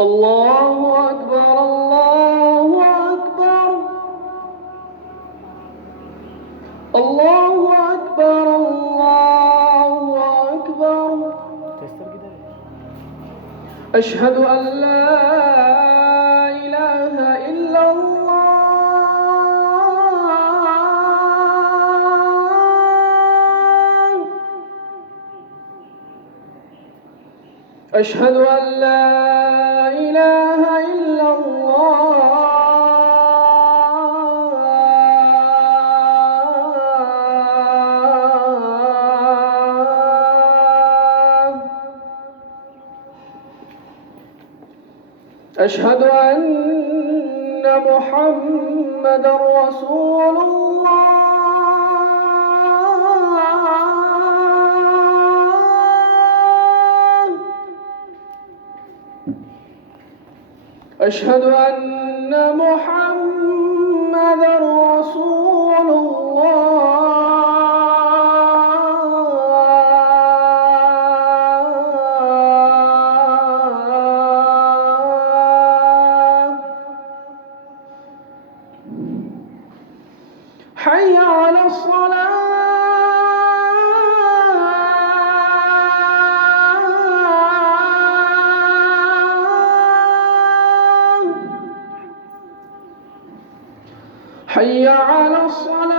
الله أكبر الله أكبر الله أكبر الله أكبر. أشهد أن لا إله إلا الله. أشهد أن لا إله إلا الله. أشهد أن محمدًا رسول الله. أشهد أن محمدًا رسول الله. حي على الصلاة. حي على الصلاة.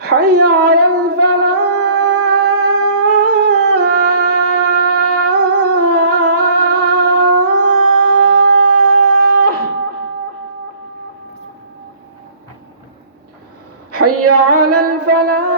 حي على الفلاح. حي على الفلاح.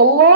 الله